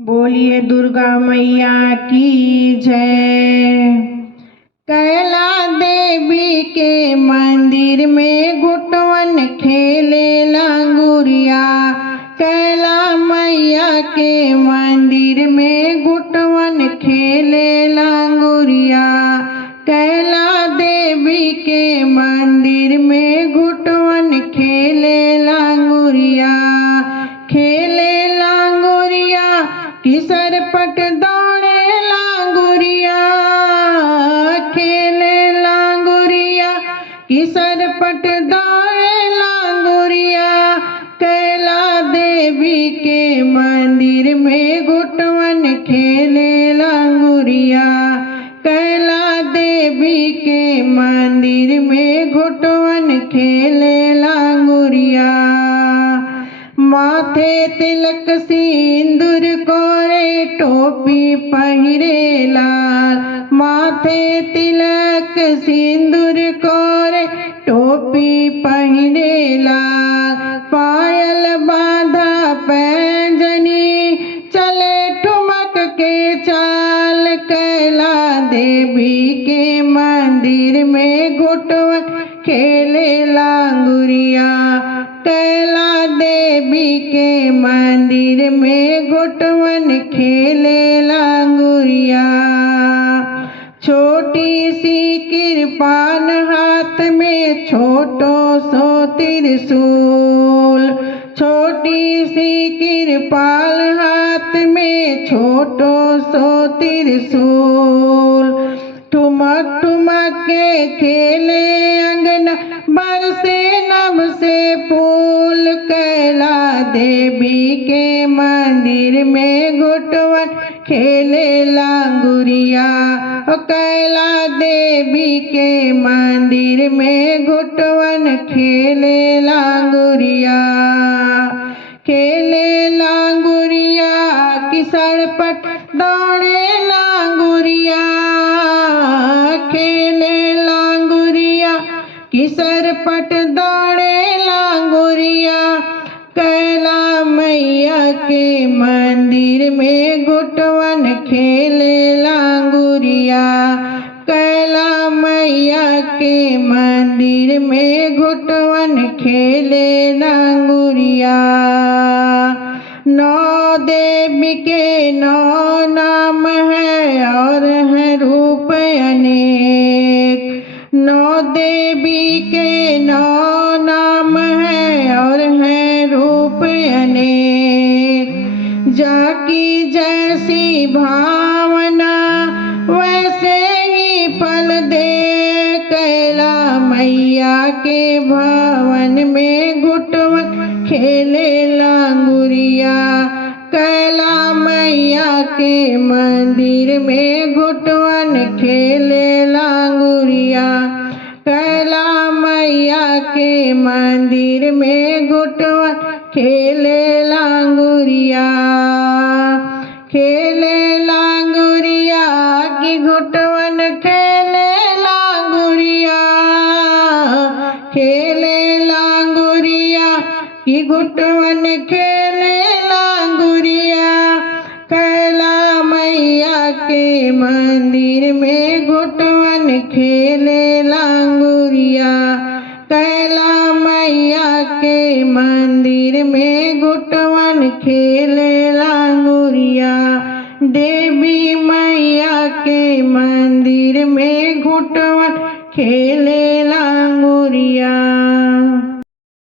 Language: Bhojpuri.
बोलिए दुर्गा मैया की जय। कैला देवी के मंदिर में घुटवन खेले लांगुरिया। कैला मैया के मंदिर में घुटवन खेले लांगुरिया। कैला देवी के मंदिर में घुटवन खेले लांगुरिया। खेले लांगुरिया किसर पट दौड़े लांगुरिया। खेले लांगुरिया किसर पट दौड़े लांगुरिया। कैला देवी के मंदिर में घुटवन खेले लांगुरिया। कैला देवी के मंदिर में घुटवन खेले लांगुरिया। माथे तिलक सिंदूर कोरे टोपी पहिरे लाल। माथे तिलक सिंदूर कोरे टोपी पहिरे लाल। पायल बांधा पैंजनी चले ठुमक के चाल। कैला देवी के मंदिर में घुटवन खेले लांगुरिया। कैला देवी के मंदिर में घुटवन खेले लांगुरिया। छोटी सी कृपान हाथ में छोटो सो त्रिशूल। छोटी सी कृपाल हाथ में छोटो सो त्रिशूल। ठुमक ठुमक के खेले अंगना बरसे नभ से फूल। कैला देवी के मंदिर में घुटवन खेले लांगुरिया। कैला देवी के मंदिर में घुटवन खेले लांगुरिया। खेले लांगुरिया किसर पट दौड़े लांगुरिया। खेले लांगुरिया किसर पट दौड़े लांगुरिया। कैला मैया के मंदिर में घुटवन खेले लांगुरिया। कैला मैया के मंदिर में घुटवन खेले लांगुरिया। नौ देवी के नौ नाम है और है रूप अनेक। नौ देवी के नौ नाम है और है रूप अनेक। जाकी जैसी भावना वैसे ही फल दे। कैला मैया के भवन में घुटवन खेले लांगुरिया। कैला मैया के मंदिर में घुटवन खेले लांगुरिया। कैला मैया के मंदिर में घुटवन खेले लांगुरिया। खेले लांगुरिया की घुटवन खेले लांगुरिया। खेले लांगुरिया की घुटवन खेले लांगुरिया। कैला मैया के मंदिर में घुटवन खेले लांगुरिया। कैला मैया के मंदिर में घुटवन खेले लांगुरिया। देवी मैया के मंदिर में घुटवन खेले लांगुरिया।